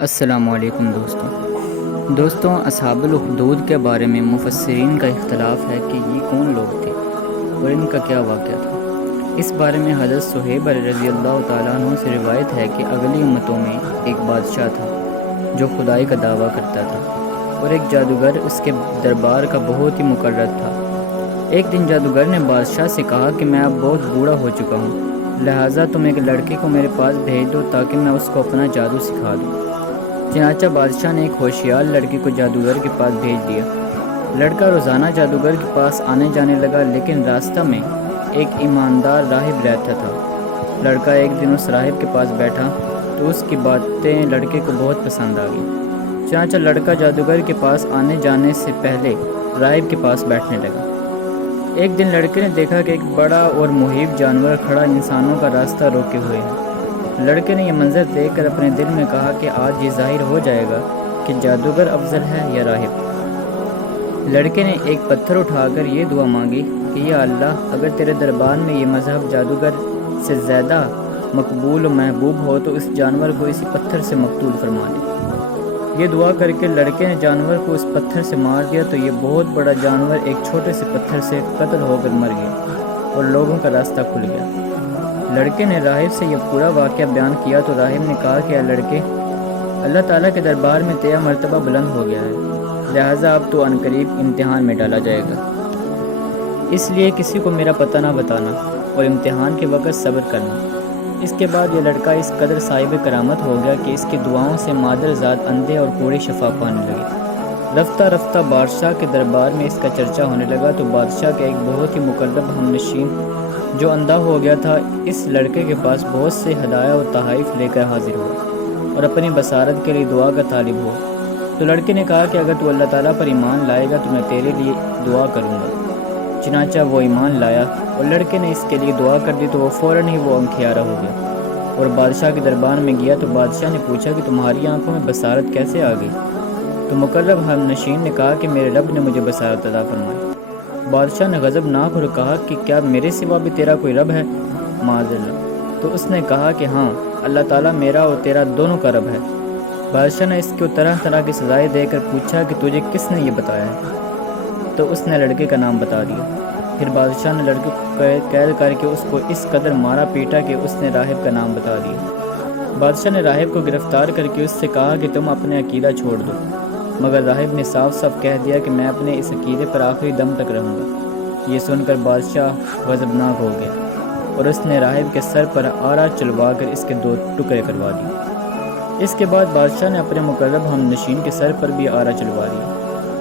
السلام علیکم دوستوں اصحاب الاخدود کے بارے میں مفسرین کا اختلاف ہے کہ یہ کون لوگ تھے اور ان کا کیا واقعہ تھا۔ اس بارے میں حضرت صہیب رضی اللہ تعالیٰ عنہ سے روایت ہے کہ اگلی امتوں میں ایک بادشاہ تھا جو خدائی کا دعویٰ کرتا تھا اور ایک جادوگر اس کے دربار کا بہت ہی مقرر تھا۔ ایک دن جادوگر نے بادشاہ سے کہا کہ میں اب بہت بوڑھا ہو چکا ہوں، لہٰذا تم ایک لڑکے کو میرے پاس بھیج دو تاکہ میں اس کو اپنا جادو سکھا دوں۔ چنانچہ بادشاہ نے ایک ہوشیار لڑکے کو جادوگر کے پاس بھیج دیا۔ لڑکا روزانہ جادوگر کے پاس آنے جانے لگا، لیکن راستہ میں ایک ایماندار راہب رہتا تھا۔ لڑکا ایک دن اس راہب کے پاس بیٹھا تو اس کی باتیں لڑکے کو بہت پسند آ گئیں۔ چنانچہ لڑکا جادوگر کے پاس آنے جانے سے پہلے راہب کے پاس بیٹھنے لگا۔ ایک دن لڑکے نے دیکھا کہ ایک بڑا اور مہیب جانور کھڑا انسانوں کا راستہ روکے ہوئے ہے۔ لڑکے نے یہ منظر دیکھ کر اپنے دل میں کہا کہ آج یہ ظاہر ہو جائے گا کہ جادوگر افضل ہے یا راہب۔ لڑکے نے ایک پتھر اٹھا کر یہ دعا مانگی کہ یا اللہ، اگر تیرے دربار میں یہ مذہب جادوگر سے زیادہ مقبول و محبوب ہو تو اس جانور کو اسی پتھر سے مقتول فرما دے۔ یہ دعا کر کے لڑکے نے جانور کو اس پتھر سے مار دیا تو یہ بہت بڑا جانور ایک چھوٹے سے پتھر سے قتل ہو کر مر گیا اور لوگوں کا راستہ کھل گیا۔ لڑکے نے راہب سے یہ پورا واقعہ بیان کیا تو راہب نے کہا کہ اے لڑکے، اللہ تعالیٰ کے دربار میں تیرا مرتبہ بلند ہو گیا ہے، لہٰذا اب تو عنقریب امتحان میں ڈالا جائے گا، اس لیے کسی کو میرا پتہ نہ بتانا اور امتحان کے وقت صبر کرنا۔ اس کے بعد یہ لڑکا اس قدر صاحب کرامت ہو گیا کہ اس کی دعاؤں سے مادر ذات اندھے اور کوڑے شفا پانے لگے۔ رفتہ رفتہ بادشاہ کے دربار میں اس کا چرچا ہونے لگا تو بادشاہ کا ایک بہت ہی مقرب ہمنشین جو اندھا ہو گیا تھا اس لڑکے کے پاس بہت سے ہدایہ اور تحائف لے کر حاضر ہوا اور اپنی بصارت کے لیے دعا کا طالب ہوا۔ تو لڑکے نے کہا کہ اگر تو اللہ تعالیٰ پر ایمان لائے گا تو میں تیرے لیے دعا کروں گا۔ چنانچہ وہ ایمان لایا اور لڑکے نے اس کے لیے دعا کر دی تو وہ فوراً ہی وہ انکھیارہ ہو گیا اور بادشاہ کے دربار میں گیا تو بادشاہ نے پوچھا کہ تمہاری آنکھوں میں بصارت کیسے آ گئی؟ تو مقرب ہمنشین نے کہا کہ میرے رب نے مجھے بصارت عطا فرمائی۔ بادشاہ نے غضبناک ہو کہا کہ کیا میرے سوا بھی تیرا کوئی رب ہے؟ معاذ اللہ۔ تو اس نے کہا کہ ہاں، اللہ تعالیٰ میرا اور تیرا دونوں کا رب ہے۔ بادشاہ نے اس کو طرح طرح کی سزائیں دے کر پوچھا کہ تجھے کس نے یہ بتایا ہے؟ تو اس نے لڑکے کا نام بتا دیا۔ پھر بادشاہ نے لڑکے کو قید کر کے اس کو اس قدر مارا پیٹا کہ اس نے راہب کا نام بتا دیا۔ بادشاہ نے راہب کو گرفتار کر کے اس سے کہا کہ تم اپنے عقیدہ چھوڑ دو، مگر راہب نے صاف صاف کہہ دیا کہ میں اپنے اس عقیدے پر آخری دم تک رہوں گا۔ یہ سن کر بادشاہ غضبناک ہو گیا اور اس نے راہب کے سر پر آرا چلوا کر اس کے 2 ٹکڑے کروا دیے۔ اس کے بعد بادشاہ نے اپنے مقرب ہم نشین کے سر پر بھی آرا چلوا دیا۔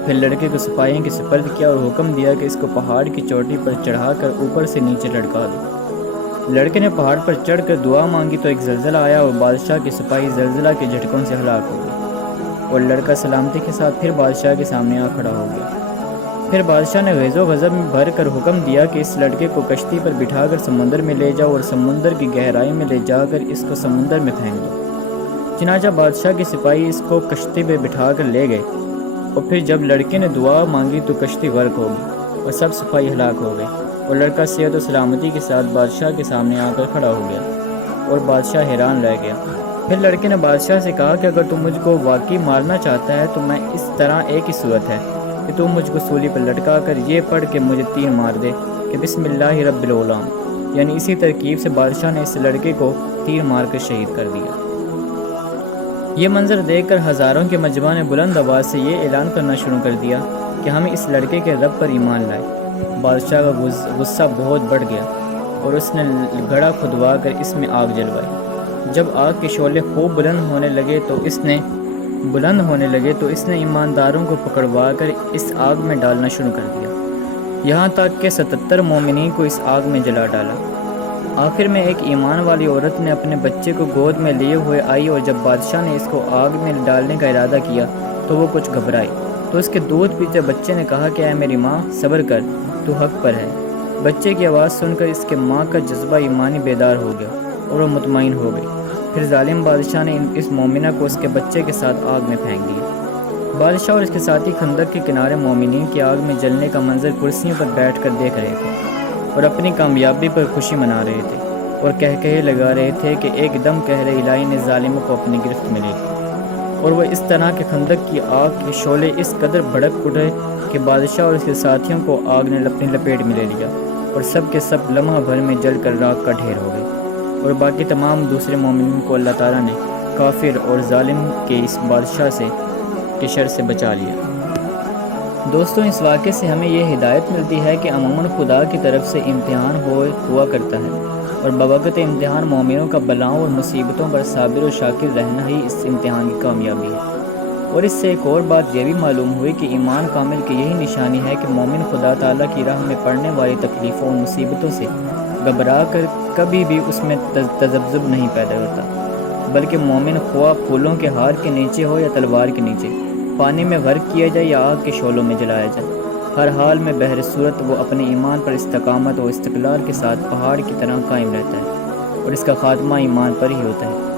پھر لڑکے کو سپاہیوں کے سپرد کیا اور حکم دیا کہ اس کو پہاڑ کی چوٹی پر چڑھا کر اوپر سے نیچے لٹکا دو۔ لڑکے نے پہاڑ پر چڑھ کر دعا مانگی تو ایک زلزلہ آیا اور بادشاہ کے سپاہی زلزلہ کے جھٹکوں سے ہلاک ہو گئے اور لڑکا سلامتی کے ساتھ پھر بادشاہ کے سامنے آ کھڑا ہو گیا۔ پھر بادشاہ نے غیظ و غضب میں بھر کر حکم دیا کہ اس لڑکے کو کشتی پر بٹھا کر سمندر میں لے جاؤ اور سمندر کی گہرائی میں لے جا کر اس کو سمندر میں پھینک دو۔ چنانچہ بادشاہ کے سپاہی اس کو کشتی پہ بٹھا کر لے گئے اور پھر جب لڑکے نے دعا مانگی تو کشتی غرق ہو گئی اور سب سپاہی ہلاک ہو گئے اور لڑکا صحت و سلامتی کے ساتھ بادشاہ کے سامنے آ کر کھڑا ہو گیا اور بادشاہ حیران رہ گیا۔ پھر لڑکے نے بادشاہ سے کہا کہ اگر تم مجھ کو واقعی مارنا چاہتا ہے تو میں اس طرح ایک ہی صورت ہے کہ تم مجھ کو سولی پر لٹکا کر یہ پڑھ کے مجھے تیر مار دے کہ بسم اللہ رب الغلام، یعنی اسی ترکیب سے بادشاہ نے اس لڑکے کو تیر مار کر شہید کر دیا۔ یہ منظر دیکھ کر ہزاروں کے مجمع نے بلند آواز سے یہ اعلان کرنا شروع کر دیا کہ ہم اس لڑکے کے رب پر ایمان لائے۔ بادشاہ کا غصہ بہت بڑھ گیا اور اس نے گڑھا کھدوا کر اس میں آگ جلوائی۔ جب آگ کے شعلے خوب بلند ہونے لگے تو اس نے ایمانداروں کو پکڑوا کر اس آگ میں ڈالنا شروع کر دیا، یہاں تک کہ 77 مومنین کو اس آگ میں جلا ڈالا۔ آخر میں ایک ایمان والی عورت نے اپنے بچے کو گود میں لیے ہوئے آئی اور جب بادشاہ نے اس کو آگ میں ڈالنے کا ارادہ کیا تو وہ کچھ گھبرائی، تو اس کے دودھ پیتے بچے نے کہا کہ اے میری ماں، صبر کر، تو حق پر ہے۔ بچے کی آواز سن کر اس کے ماں کا جذبہ ایمانی بیدار ہو گیا اور وہ مطمئن ہو گئی۔ پھر ظالم بادشاہ نے اس مومنہ کو اس کے بچے کے ساتھ آگ میں پھینک دیا۔ بادشاہ اور اس کے ساتھی خندق کے کنارے مومنین کی آگ میں جلنے کا منظر کرسیوں پر بیٹھ کر دیکھ رہے تھے اور اپنی کامیابی پر خوشی منا رہے تھے اور کہے لگا رہے تھے کہ ایک دم قہر الہی نے ظالموں کو اپنی گرفت میں لے لی۔ اور وہ اس طرح کے خندق کی آگ کے شعلے اس قدر بھڑک اٹھے کہ بادشاہ اور اس کے ساتھیوں کو آگ نے اپنی لپیٹ میں لے لیا اور سب کے سب لمحہ بھر میں جل کر راکھ کا ڈھیر ہو گئے، اور باقی تمام دوسرے مومنین کو اللہ تعالیٰ نے کافر اور ظالم کے اس بادشاہ کے شر سے بچا لیا۔ دوستوں، اس واقعے سے ہمیں یہ ہدایت ملتی ہے کہ عموماً خدا کی طرف سے امتحان ہوا کرتا ہے، اور بوقت امتحان مومنوں کا بلاؤں اور مصیبتوں پر صابر و شاکر رہنا ہی اس امتحان کی کامیابی ہے۔ اور اس سے ایک اور بات یہ بھی معلوم ہوئی کہ ایمان کامل کی یہی نشانی ہے کہ مومن خدا تعالیٰ کی راہ میں پڑنے والی تکلیفوں اور مصیبتوں سے گھبرا کر کبھی بھی اس میں تذبذب نہیں پیدا ہوتا، بلکہ مومن خواہ پھولوں کے ہار کے نیچے ہو یا تلوار کے نیچے، پانی میں غرق کیا جائے یا آگ کے شعلوں میں جلایا جائے، ہر حال میں بہر صورت وہ اپنے ایمان پر استقامت و استقلال کے ساتھ پہاڑ کی طرح قائم رہتا ہے، اور اس کا خاتمہ ایمان پر ہی ہوتا ہے۔